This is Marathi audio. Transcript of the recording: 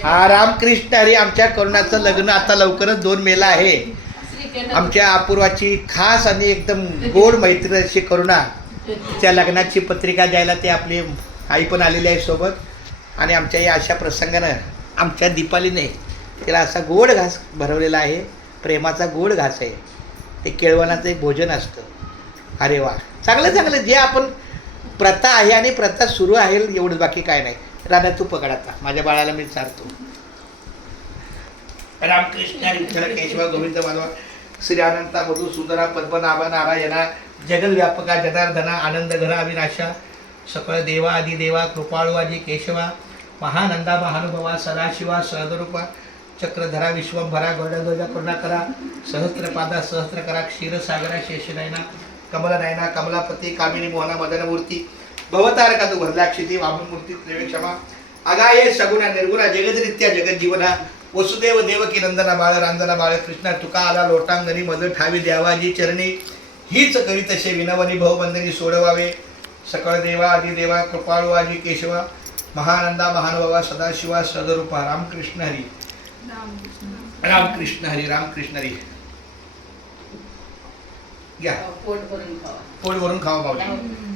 हा रामकृष्ण हरी आमच्या करुणाचं लग्न आता लवकरच दोन मेला आहे. आमच्या अपूर्वाची खास आणि एकदम गोड मैत्री अशी करुणा. त्या लग्नाची पत्रिका द्यायला ते आपली आई पण आलेली आहे सोबत. आणि आमच्या या अशा प्रसंगानं आमच्या दीपालीने तिला असा गोड घास भरवलेला आहे. प्रेमाचा गोड घास आहे. ते केळवणाचं एक भोजन असतं. अरे वा. चांगलं चांगलं. जे आपण प्रथा आहे आणि प्रथा सुरू आहे एवढं बाकी काय नाही. राधा तू पकड आता. माझ्या बाळाला मी चारतो. रामकृष्ण विठ्ठल केशव गोविंद माधव श्री अनंता मधु सुंदरा पद्मनाभा नारायणा जगद्व्यापका जनार्दना आनंद घरा अविनाशा सकळ देवा आदि देवा कृपाळू आदी केशवा महानंदा महानुभवा सदाशिवा सहदरूपा चक्रधरा विश्वंभरा गौडध्वजा करुणाकरा सहस्त्रपादा सहस्त्रकरा क्षीरसागरा शेषनयना कमलनयना कमलापती कामिनी मोहना मदनमूर्ती भवतारका तू भरलाक्षिती वामनमूर्ती त्रिवेक्षमा अगाये सगुणा निर्गुणा जगदरित्या जगज्जीवना। वसुदेव देवकी नंदना बाळ रांजना बाळ कृष्णा तुका आला लोटांगणी मज ठावी द्यावाजी चरणी। हीच करी तसे विनवनी भवबंधनी सोडवावे। सकळ देवा आदी देवा कृपाळू आजी केशवा। महानंदा महानुभावा सदाशिवा सदरूपा रामकृष्ण हरी। रामकृष्ण हरी रामकृष्ण हरी। घ्या पोट भरून खावा. पावले